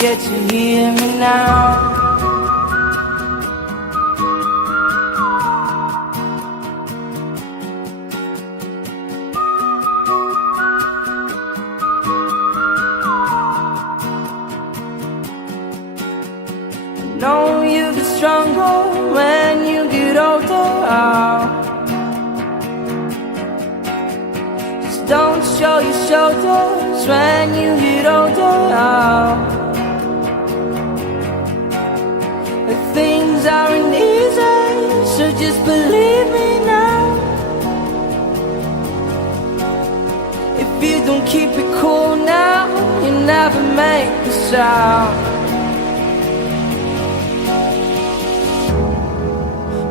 get to hear me now. Know you get stronger when you get older. Just don't show your shoulders when you get older. But things aren't easy, so just believe me now. If you don't keep it cool now, you never make a sound.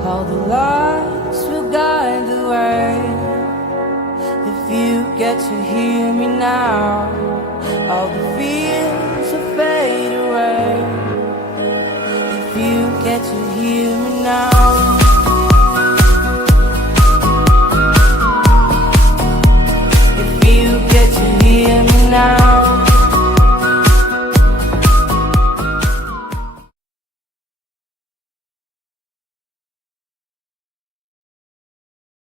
All the lights will guide the way. If you get to hear me now, all the fears will fade away. If you get to hear me now.